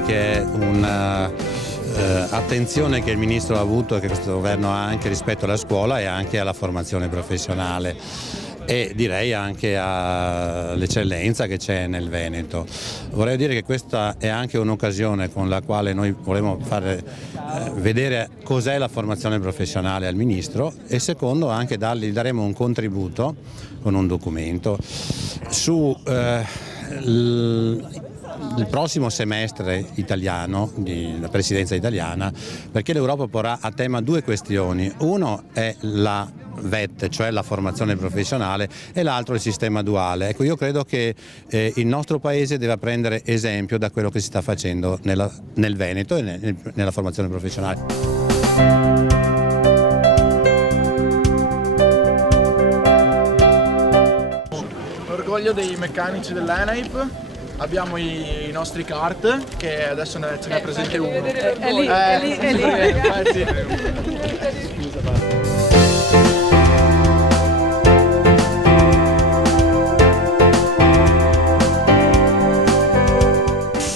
direi che è un'attenzione che il Ministro ha avuto e che questo Governo ha anche rispetto alla scuola e anche alla formazione professionale e direi anche all'eccellenza che c'è nel Veneto. Vorrei dire che questa è anche un'occasione con la quale noi vorremmo fare vedere cos'è la formazione professionale al Ministro e secondo anche gli daremo un contributo con un documento su il prossimo semestre italiano, la presidenza italiana, perché l'Europa porrà a tema due questioni. Uno è la VET, cioè la formazione professionale, e l'altro il sistema duale. Ecco, io credo che il nostro Paese debba prendere esempio da quello che si sta facendo nel Veneto e nella formazione professionale. L'orgoglio dei meccanici dell'ENAIP. Abbiamo i nostri kart, che adesso ce n'è presente uno. È lì. Sì. Scusa,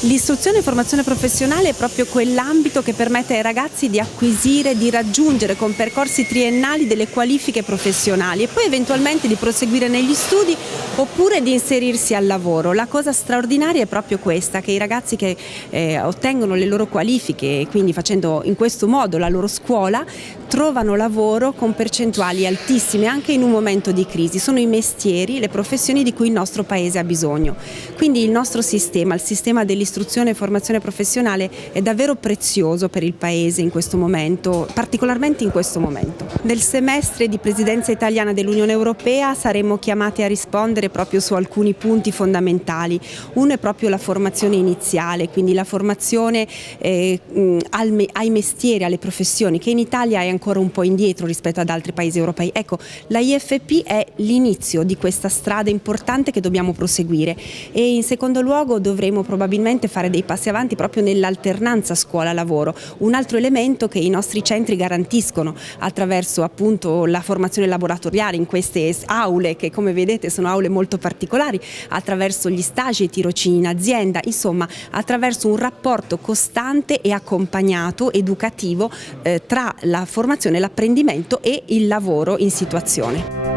L'istruzione e formazione professionale è proprio quell'ambito che permette ai ragazzi di acquisire, di raggiungere con percorsi triennali delle qualifiche professionali e poi eventualmente di proseguire negli studi oppure di inserirsi al lavoro. La cosa straordinaria è proprio questa, che i ragazzi che ottengono le loro qualifiche e quindi facendo in questo modo la loro scuola trovano lavoro con percentuali altissime anche in un momento di crisi. Sono i mestieri, le professioni di cui il nostro Paese ha bisogno. Quindi il nostro sistema, il sistema dell'istruzione e formazione professionale è davvero prezioso per il Paese in questo momento, particolarmente in questo momento. Nel semestre di Presidenza italiana dell'Unione Europea saremo chiamati a rispondere proprio su alcuni punti fondamentali. Uno è proprio la formazione iniziale, quindi la formazione ai mestieri, alle professioni, che in Italia è ancora un po' indietro rispetto ad altri paesi europei. Ecco, la IFP è l'inizio di questa strada importante che dobbiamo proseguire e in secondo luogo dovremo probabilmente fare dei passi avanti proprio nell'alternanza scuola-lavoro, un altro elemento che i nostri centri garantiscono attraverso appunto la formazione laboratoriale in queste aule che come vedete sono aule molto particolari, attraverso gli stage e i tirocini in azienda, insomma attraverso un rapporto costante e accompagnato educativo tra la formazione, l'apprendimento e il lavoro in situazione.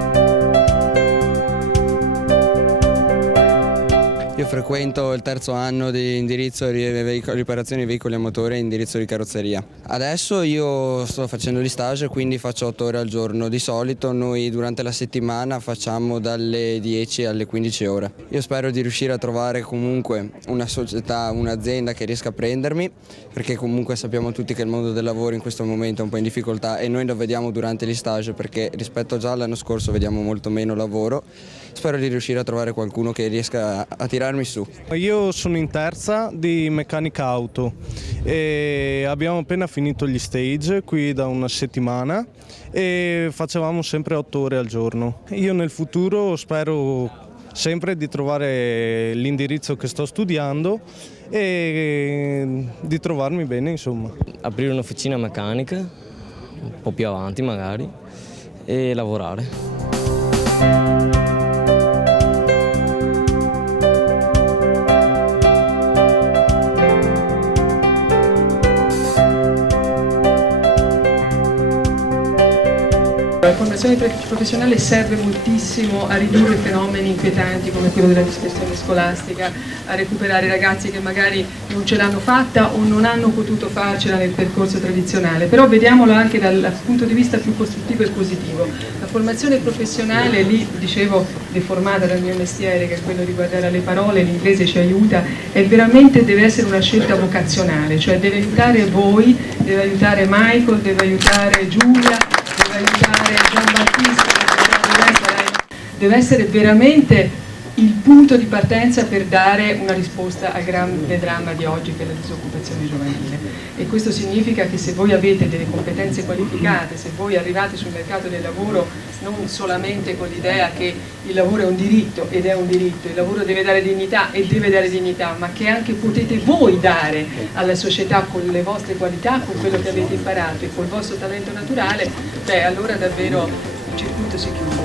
Io frequento il terzo anno di indirizzo riparazioni veicoli a motore e indirizzo di carrozzeria. Adesso io sto facendo gli stage, quindi faccio 8 ore al giorno. Di solito noi durante la settimana facciamo dalle 10 alle 15 ore. Io spero di riuscire a trovare comunque una società, un'azienda che riesca a prendermi, perché comunque sappiamo tutti che il mondo del lavoro in questo momento è un po' in difficoltà e noi lo vediamo durante gli stage perché rispetto già all'anno scorso vediamo molto meno lavoro. Spero di riuscire a trovare qualcuno che riesca a tirarmi su. Io sono in terza di meccanica auto e abbiamo appena finito gli stage qui da una settimana e facevamo sempre 8 ore al giorno. Io nel futuro spero sempre di trovare l'indirizzo che sto studiando e di trovarmi bene, insomma. Aprire un'officina meccanica, un po' più avanti magari, e lavorare. La formazione professionale serve moltissimo a ridurre fenomeni inquietanti come quello della dispersione scolastica, a recuperare ragazzi che magari non ce l'hanno fatta o non hanno potuto farcela nel percorso tradizionale, però vediamolo anche dal punto di vista più costruttivo e positivo. La formazione professionale, lì dicevo deformata dal mio mestiere che è quello di guardare alle parole, l'inglese ci aiuta, e veramente deve essere una scelta vocazionale, cioè deve aiutare voi, deve aiutare Michael, deve aiutare Giulia, deve aiutare Giambattista, deve essere veramente il punto di partenza per dare una risposta al grande dramma di oggi che è la disoccupazione giovanile. E questo significa che se voi avete delle competenze qualificate, se voi arrivate sul mercato del lavoro non solamente con l'idea che il lavoro è un diritto, ed è un diritto, il lavoro deve dare dignità e deve dare dignità, ma che anche potete voi dare alla società con le vostre qualità, con quello che avete imparato e col vostro talento naturale, beh allora davvero il circuito si chiude.